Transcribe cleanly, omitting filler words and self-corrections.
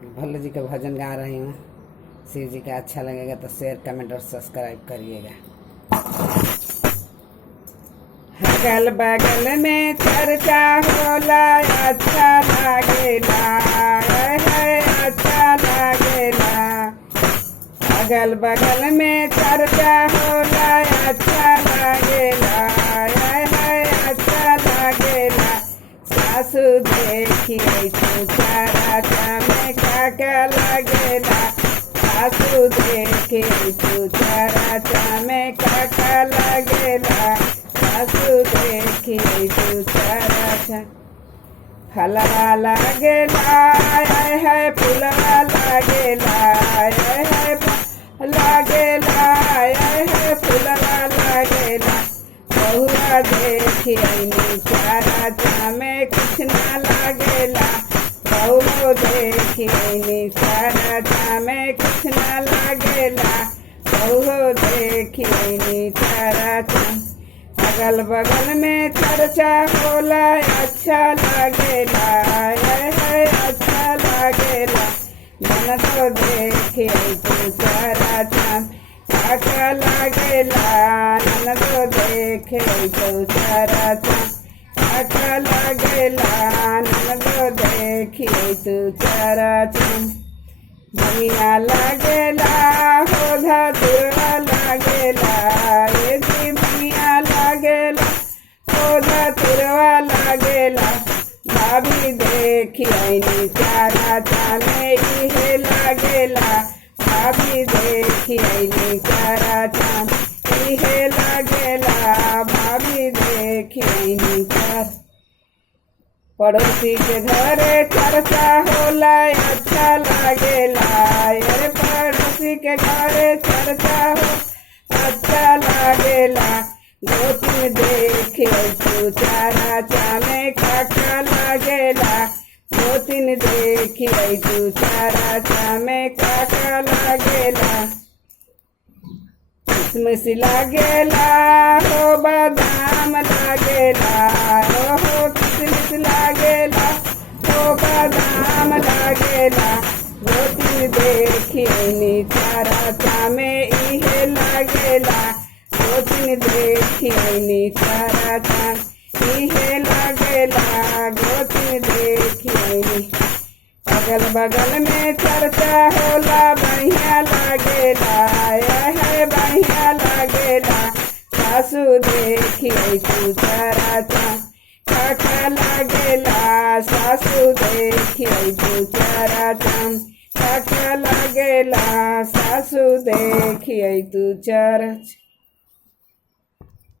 भोले जी का भजन गा रही हूँ। शिव जी का अच्छा लगेगा तो शेयर कमेंट और सब्सक्राइब करिएगा। अगल बगल में चर्चा होला, अच्छा लागेला है, अच्छा लागेला। अगल बगल में चर्चा होला, अच्छा लागेला है, अच्छा लागेला। सासू देखिए तू चारा में काका लागेला, सासू देखिए तू चारा में काका लागेला, सासू देखिए तू चारा। फलवा लागेला है, फूलवा लागेला है, लागेला है, फूलवा लागेला। बहुआ देखिए चारा में कुछ ना लागेला, बहुओ देखिए चारा में कुछ ना लागेला, बहुओ देखिए चारा। अगल बगल में चर्चा होला, अच्छा लागेला है, अच्छा लागेला। मन तो देखे तू चारा काका लागेला, मन तो देखे तू चारा काका लागेला, मन तो देखे तू चारा। भैया लागेला हो धतुरवा लागेला, ये जी भैया लागेला हो धतुरवा लागेला। भाभी देखिए चारा में इहे लागेला, भाभी देखिए चारा इहे लागेला, भाभी देखिए चारा। पड़ोसी के घरे चर्चा होला, अच्छा लागेला अरे पड़ोसी के घरे चर्चा हो, अच्छा लागेला। गोती देखे तू चारा में काका लागेला, गोती देखिए तू चारा में काका लागेला। किसमिस लागेला हो, बादाम लागेला हो, किसमिस लागेला हो, बादाम लागेला। गोती देखिए चारा में इहे लागेला, गोती देखिए चारा इहे लागेला, गोती देखिए। अगल बगल में चर्चा होला, बढ़िया लागेला है, बढ़िया लागेला। सासू देखिए तू चारा काका लागेला, सासू देखिए तू चारा काका लागेला, सासू देखिए तू चारा।